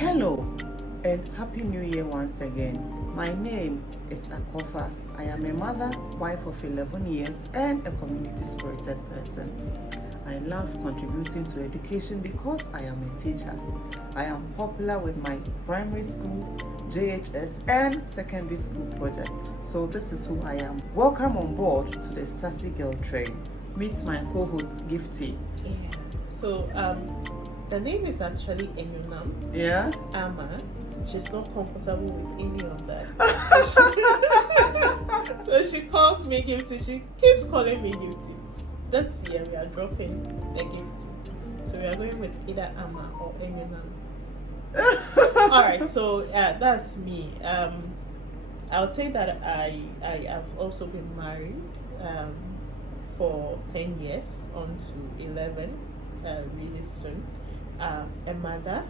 Hello and Happy New Year once again. My name is Akofa. I am a mother, wife of 11 years and a community-spirited person. I love contributing to education because I am a teacher. I am popular with my primary school, JHS and secondary school projects. So this is who I am. Welcome on board to the Sassy Girl train. Meet my co-host Gifty. Yeah. So the name is actually Enyunam. Yeah. Ama. She's not comfortable with any of that. So she calls me Gifty. She keeps calling me Gifty. This year we are dropping the Gifty. So we are going with either Ama or Enyunam. Alright, so that's me. I would say that I have also been married for 10 years on to 11 really soon. A mother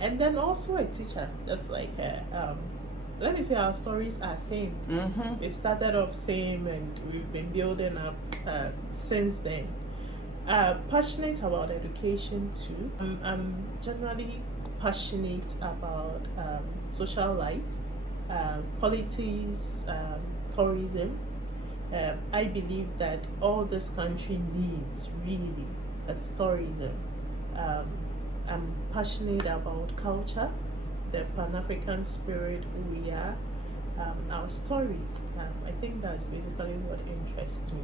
and then also a teacher, just like her. Let me say our stories are same. We started off same and we've been building up since then. Passionate about education too. I'm generally passionate about social life, politics, tourism. I believe that all this country needs really is tourism. I'm passionate about culture, the Pan-African spirit, who we are, our stories. I think that's basically what interests me.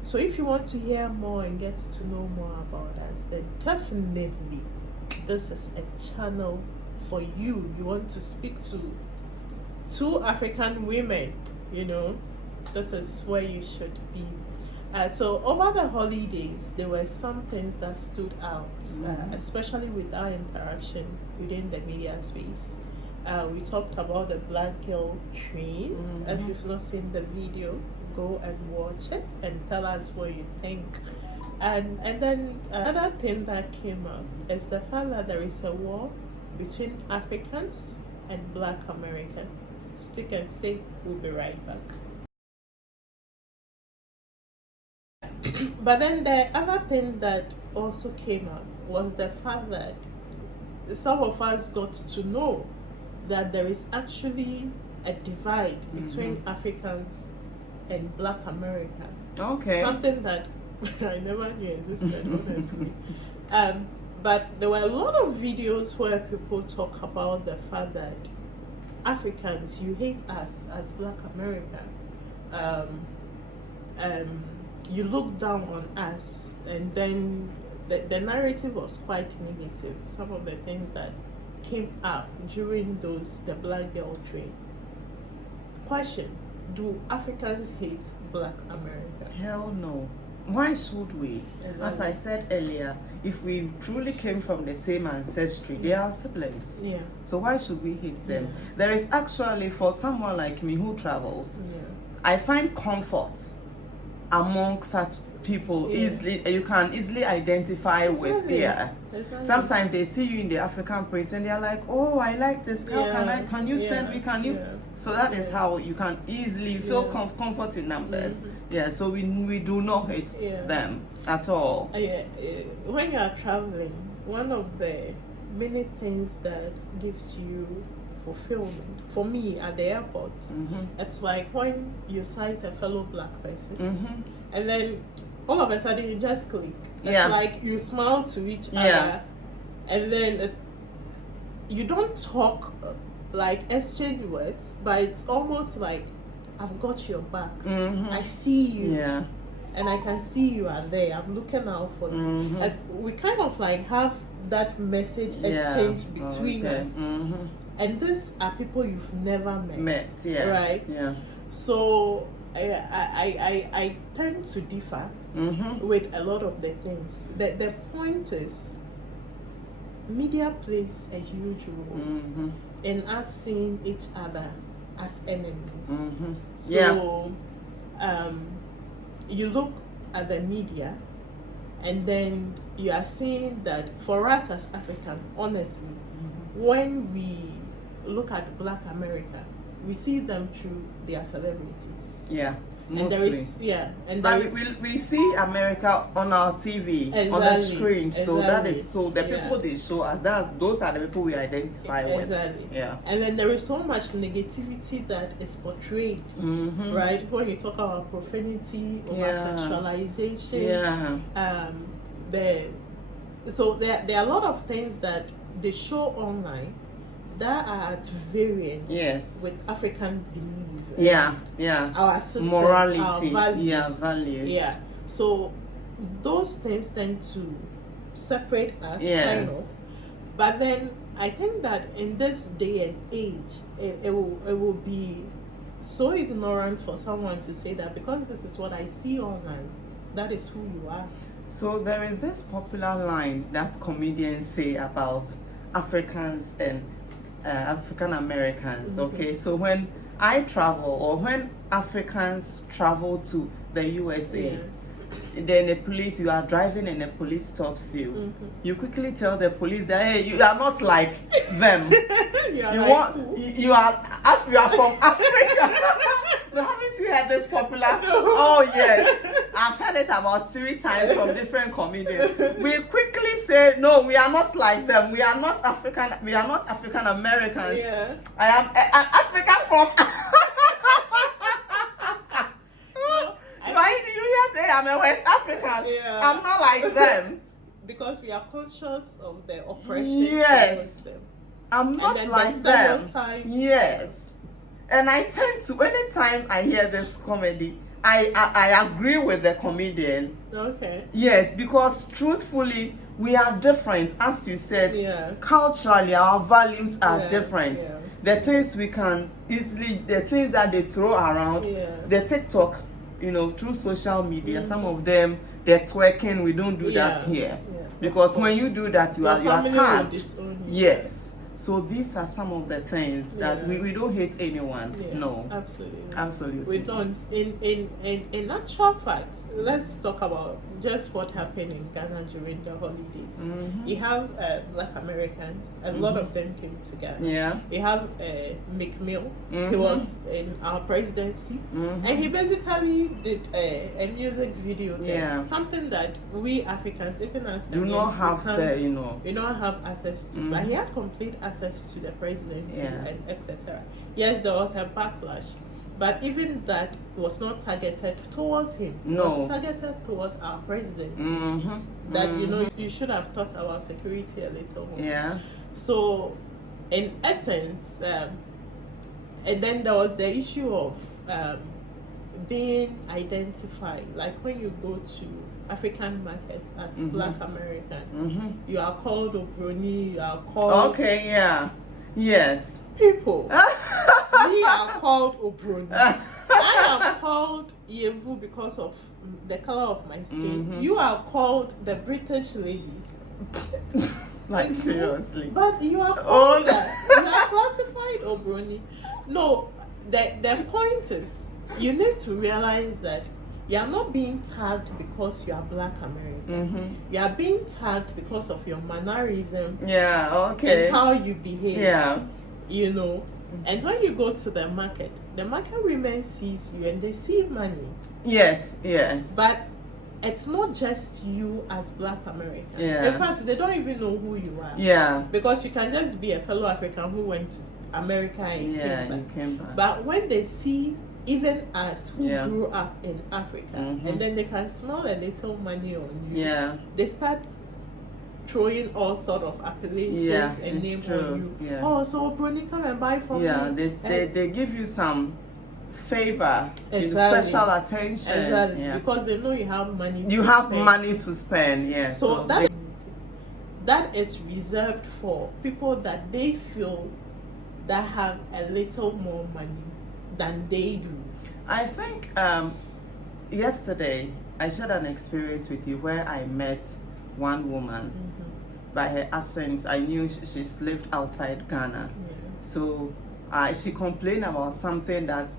So if you want to hear more and get to know more about us, then definitely this is a channel for you. You want to speak to two African women, this is where you should be. So over the holidays, there were some things that stood out, especially with our interaction within the media space. We talked about the Black Girl Train. If you've not seen the video, go and watch it and tell us what you think. And then another thing that came up is the fact that there is a war between Africans and Black Americans. Stick and stay, we'll be right back. But then the other thing that also came up was the fact that some of us got to know that there is actually a divide between Africans and Black America. Okay. Something that I never knew existed, honestly. But there were a lot of videos where people talk about the fact that Africans, you hate us as Black America. You look down on us, and then the narrative was quite negative. Some of the things that came up during the Black Girl Train. Question: do Africans hate Black America? Hell no. Why should we? Exactly. As I said earlier, if we truly came from the same ancestry, they are siblings. Yeah. So why should we hate them? There is actually, for someone like me who travels, I find comfort among such people. Easily, you can easily identify with. Sometimes they see you in the African print and they're like, oh, I like this. Can you send me? Can you? So that is how you can easily feel comfort in numbers. So we do not hate them at all. When you are traveling, one of the many things that gives you fulfillment for me at the airport, it's like when you sight a fellow Black person and then all of a sudden you just click. It's like you smile to each other and then you don't talk like exchange words, but it's almost like I've got your back. I see you and I can see you are there. I'm looking out for you. As we kind of like have that message exchange between us. And these are people you've never met. Right? Yeah. So I tend to differ with a lot of the things. The point is, media plays a huge role in us seeing each other as enemies. So you look at the media and then you are seeing that for us as African, honestly, when we look at Black America, we see them through their celebrities. And there is, and there is, we see America on our TV, on the screen. So that is the people they show us. Those are the people we identify with. Exactly. Yeah. And then there is so much negativity that is portrayed, right? When you talk about profanity, over sexualization, there are a lot of things that they show online that are at variance with African belief. Our systems, morality, our values. values. So those things tend to separate us, kind of. But then I think that in this day and age, it will be so ignorant for someone to say that because this is what I see online, that is who you are. So there is this popular line that comedians say about Africans and African Americans. Okay, so when I travel or when Africans travel to the USA, then you are driving and the police stops you. You quickly tell the police that, hey, you are not like them. You are from Africa. No, haven't you heard this popular? Oh yes, I've heard it about 3 times from different comedians. We quickly say, no, we are not like them. We are not African. We are not African Americans. I am an African from. Why do you say I'm a West African? I'm not like them. Because we are conscious of the oppression. Yes. I'm not like them. Yes. And I tend to, anytime I hear this comedy, I agree with the comedian. Okay. Yes, because truthfully, we are different. As you said, culturally, our values are different. The things we can easily, the things that they throw around, the TikTok, through social media, some of them, they're twerking. We don't do that here. Because when you do that, you are tagged. Yes. So these are some of the things that we don't hate anyone. No. Absolutely. We don't. In actual fact, let's talk about just what happened in Ghana during the holidays. You have Black Americans, a lot of them came together. You have McMill, he was in our presidency, and he basically did a music video there. Something that we Africans, even as do not have we don't have access to. But he had complete access to the presidency and etc. Yes, there was a backlash, but even that was not targeted towards him. It was targeted towards our presidency. That you should have thought about security a little more. So, in essence, and then there was the issue of being identified. Like when you go to African market as Black American, you are called Obroni, you are called yes, people. We are called Obroni. I am called Yevu because of the color of my skin. You are called the British lady. Like seriously. But you are called that. You are classified Obroni. No, the point is you need to realize that you are not being tagged because you are Black American. You are being tagged because of your mannerism. And how you behave. And when you go to the market women sees you and they see money. Yes. But it's not just you as Black American. In fact, they don't even know who you are. Because you can just be a fellow African who went to America and came back. But when they see even us who grew up in Africa, and then they can smell a little money on you, they start throwing all sort of appellations and names on you. Oh, so Brony, come and buy from me. They give you some favor, special attention. Because they know you have money. Money to spend. So that is reserved for people that they feel that have a little more money than they do. I think yesterday I shared an experience with you where I met one woman. By her accent, I knew she's lived outside Ghana. So she complained about something that's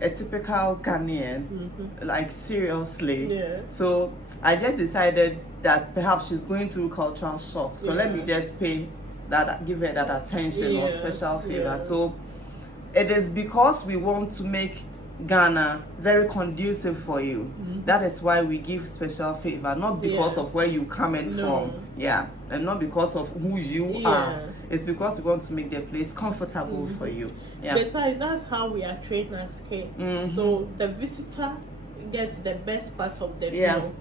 a typical Ghanaian, like seriously. So I just decided that perhaps she's going through cultural shock. So let me just give her that attention or special favor. So it is because we want to make Ghana very conducive for you. That is why we give special favor, not because Yeah. of where you coming No. from, and not because of who you are. It's because we want to make the place comfortable for you. Besides, that's how we are trained as kids. So the visitor gets the best part of the meal.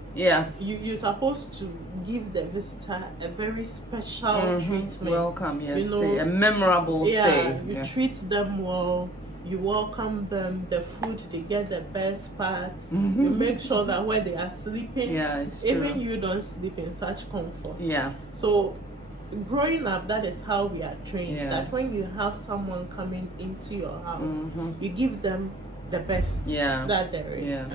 You're supposed to give the visitor a very special treatment. Welcome, yes, You know, stay, a memorable stay. You treat them well. You welcome them, the food, they get the best part. You make sure that where they are sleeping, it's even true. you don't sleep in such comfort. Yeah. So growing up, that is how we are trained. Yeah. That when you have someone coming into your house, you give them the best that there is. Yeah.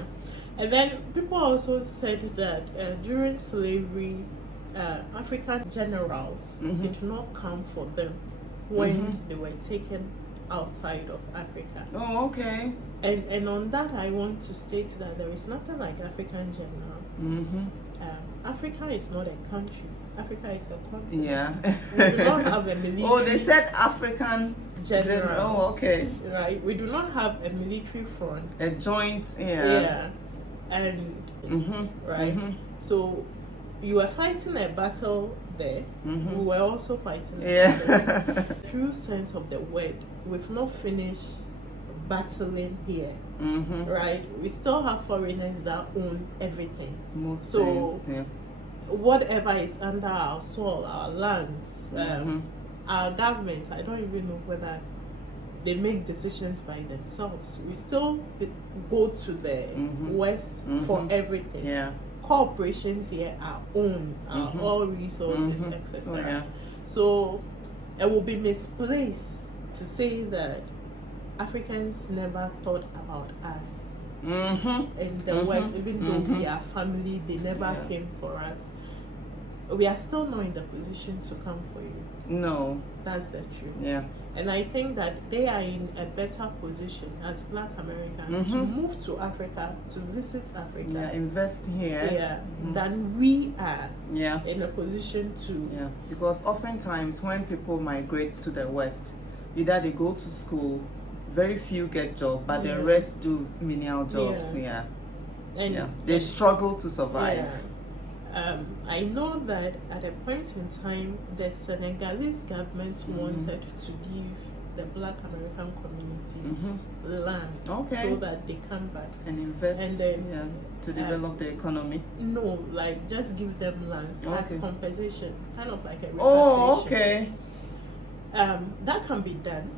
And then people also said that during slavery, African generals did not come for them when they were taken outside of Africa. Oh, okay. And on that, I want to state that there is nothing like African general. Africa is not a country. Africa is a continent. Yeah. We do not have a military. Oh, they said African generals. Oh, okay. Right. We do not have a military front. A joint. And right. So you were fighting a battle there. We were also fighting a battle. True sense of the word. We've not finished battling here. Right. We still have foreigners that own everything. Most so things, whatever is under our soil, our lands, our government, I don't even know whether they make decisions by themselves. We still go to the West for everything. Yeah. Corporations here are owned, our oil resources, etc. So it will be misplaced to say that Africans never thought about us in the West, even though we are family, they never came for us. We are still not in the position to come for you. No. That's the truth. Yeah. And I think that they are in a better position as Black Americans to move to Africa, to visit Africa. Yeah, invest here. Than we are in a position to. Yeah, because oftentimes when people migrate to the West, either they go to school, very few get jobs, but the rest do menial jobs. And they struggle to survive. I know that at a point in time, the Senegalese government wanted to give the Black American community land so that they come back and invest and then, to develop the economy. No, like just give them lands as compensation, kind of like a repatriation. Oh, okay. That can be done,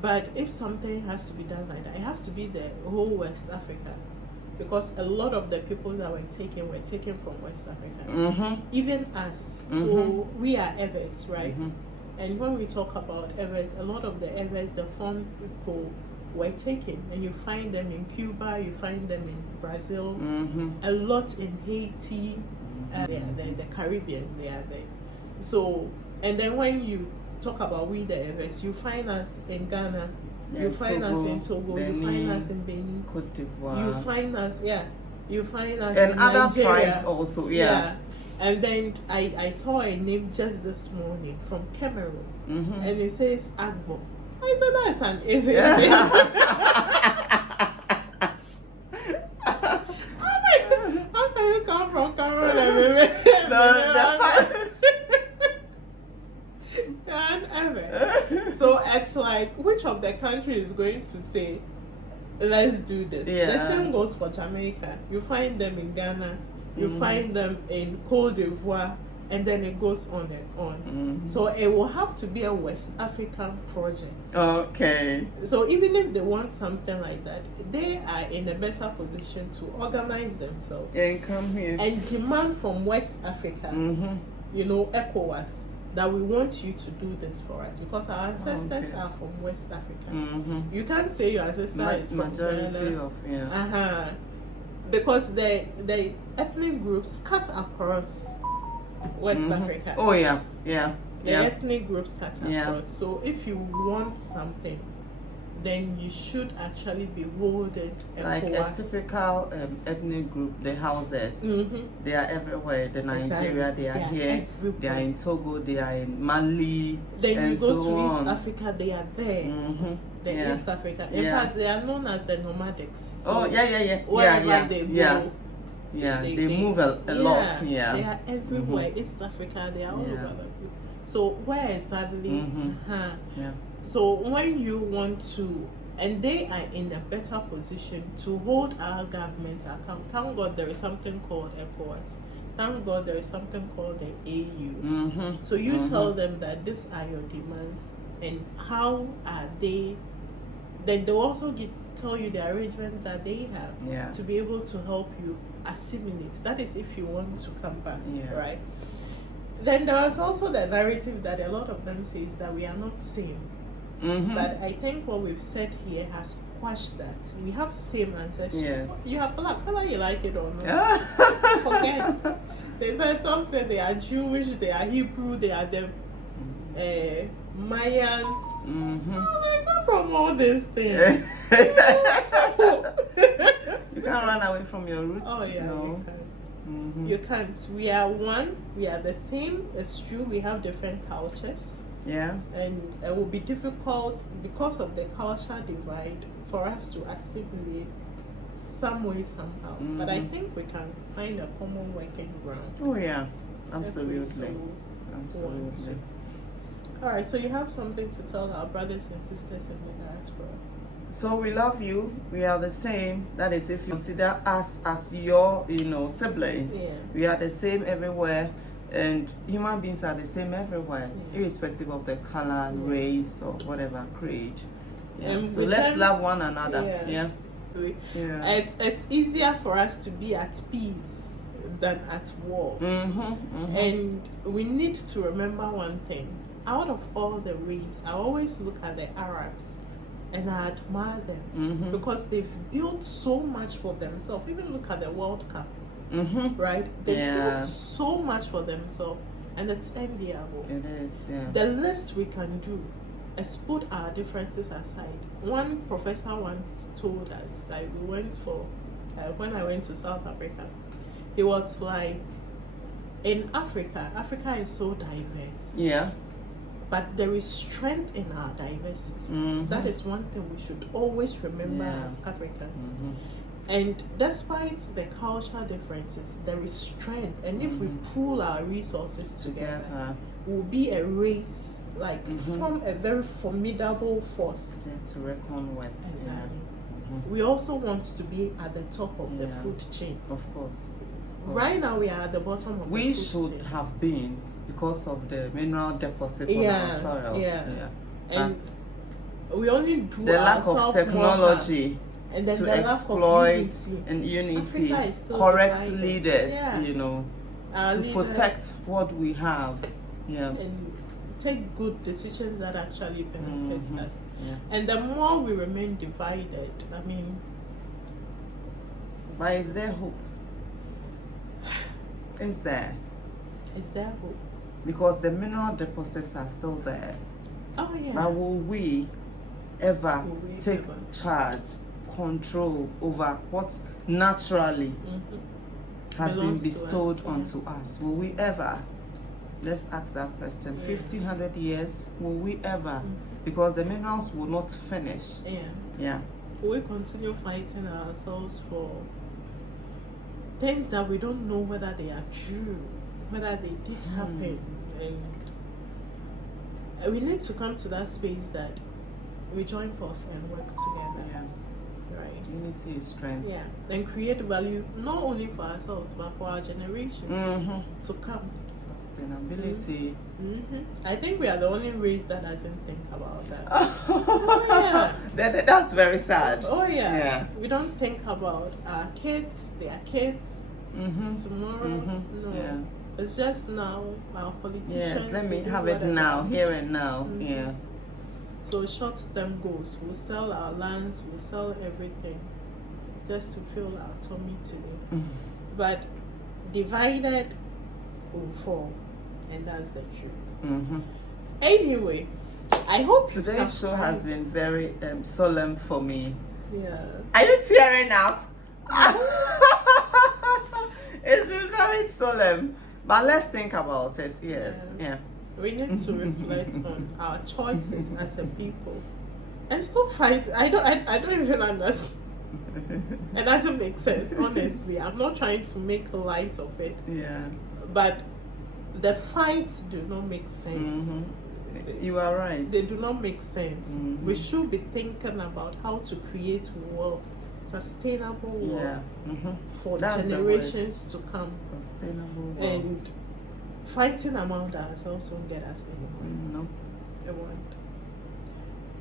but if something has to be done like that, it has to be the whole West Africa. Because a lot of the people that were taken from West Africa, even us. So we are Evers, right? And when we talk about Evers, a lot of the Evers, the farm people were taken, and you find them in Cuba, you find them in Brazil, a lot in Haiti, the Caribbeans, they are there. So, and then when you talk about we the Evers, you find us in Ghana. You find Togo, us in Togo, Benin, you find us in Benin, Cote d'Ivoire. you find us, you find us and in other Nigeria. tribes also, And then I saw a name just this morning from Cameroon, and it says Agbo. I said that's an Ewe name. How can you come from Cameroon and So it's like, which of the country is going to say, let's do this? The same goes for Jamaica. You find them in Ghana, you find them in Cote d'Ivoire, and then it goes on and on. So it will have to be a West African project. Okay. So even if they want something like that, they are in a better position to organize themselves and come here and demand from West Africa, ECOWAS, that we want you to do this for us, because our ancestors are from West Africa. You can't say your ancestor is from majority Ghana. of Because the ethnic groups cut across West Africa. Oh The ethnic groups cut across. So if you want something, then you should actually be holding like a ECOWAS. typical ethnic group, the houses, they are everywhere. The Nigeria, Exactly. they are They are here, they are everywhere. in Togo, they are in Mali, Then and you go so to on. East Africa, they are there. The Yeah. East Africa. In Yeah. fact, they are known as the nomadics. So Oh yeah. wherever they go, they move a lot. Yeah. They are everywhere. East Africa, they are all over the place. So where exactly? Yeah. So when you want to, and they are in a better position to hold our government account. Thank God there is something called ECOWAS. Thank God there is something called the AU. So you tell them that these are your demands and how are they. Then they'll also tell you the arrangements that they have to be able to help you assimilate. That is if you want to come back, right? Then there was also the narrative that a lot of them say is that we are not same. But I think what we've said here has quashed that. We have same ancestry. Yes. You have black, whether you like it or not. Forget. They said some say they are Jewish, they are Hebrew, they are the Mayans. Like, not from all these things. You can't run away from your roots. Oh yeah, no. you can't. You can't. We are one. We are the same. It's true. We have different cultures. Yeah. And it will be difficult because of the culture divide for us to assimilate some way somehow. But I think we can find a common working ground. Oh yeah, absolutely. Absolutely. All right, so you have something to tell our brothers and sisters in the diaspora. So we love you. We are the same. That is, if you consider us as your, siblings, we are the same everywhere. And human beings are the same everywhere, irrespective of the color, race, or whatever creed. Yeah. So let's love one another. Yeah. It's easier for us to be at peace than at war. And we need to remember one thing. Out of all the race, I always look at the Arabs and I admire them because they've built so much for themselves. Even look at the World Cup. Right? They built so much for themselves, and it's enviable. It is, The least we can do is put our differences aside. One professor once told us, we went for, when I went to South Africa, he was like, in Africa is so diverse. Yeah. But there is strength in our diversity. That is one thing we should always remember as Africans. And despite the cultural differences, there is strength. And if we pool our resources together, we'll be a race, form a very formidable force to reckon with. Exactly. We also want to be at the top of the food chain. Of course. Right now, we are at the bottom of the food chain. We should have been because of the mineral deposit on our soil. And we only do the lack of technology. And then to the exploit and unity, correct leaders, to protect what we have, and take good decisions that actually benefit us. And the more we remain divided, but is there hope? Is there? Is there hope? Because the mineral deposits are still there. Oh yeah. But will we ever take charge, control over what naturally has been bestowed onto us? Will we ever? Let's ask that question. 1,500 years, will we ever? Because the minerals will not finish. Will we continue fighting ourselves for things that we don't know whether they are true, whether they did happen? And we need to come to that space that we join force and work together. Right. Unity is strength. And create value not only for ourselves but for our generations to come. Sustainability. I think we are the only race that doesn't think about that. That's very sad. We don't think about our kids, their kids, tomorrow. No. It's just now, our politicians. Yes, let me have it now, here and now. So short-term goals. We'll sell our lands, we'll sell everything just to fill our tummy today. But divided will fall, and that's the truth. Anyway, I hope you Today's show has subscribe. been very solemn for me. Yeah. Are you tearing up? It's been very solemn. But let's think about it. Yes. Yeah. We need to reflect on our choices as a people and stop fighting. I don't even understand. It doesn't make sense, honestly. I'm not trying to make light of it. Yeah. But the fights do not make sense. You are right. They do not make sense. We should be thinking about how to create wealth, sustainable wealth for That's generations to come. Sustainable wealth. And fighting among ourselves won't get us anywhere. No. It won't.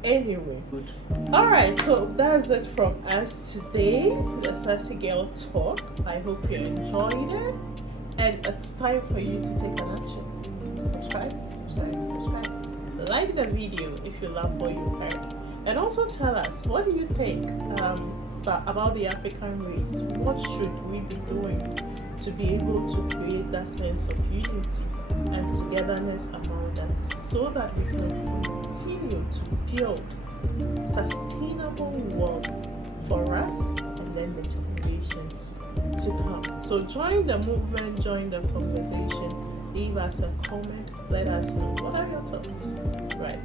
Anyway. Good. Alright, so that's it from us today. The Sassy Girl Talk. I hope you enjoyed it. And it's time for you to take an action. Subscribe. Like the video if you love what you heard. And also tell us, what do you think about the African race? What should we be doing to be able to create that sense of unity and togetherness among us so that we can continue to build sustainable wealth for us and then the generations to come. So join the movement, join the conversation, leave us a comment, let us know what are your thoughts. Right.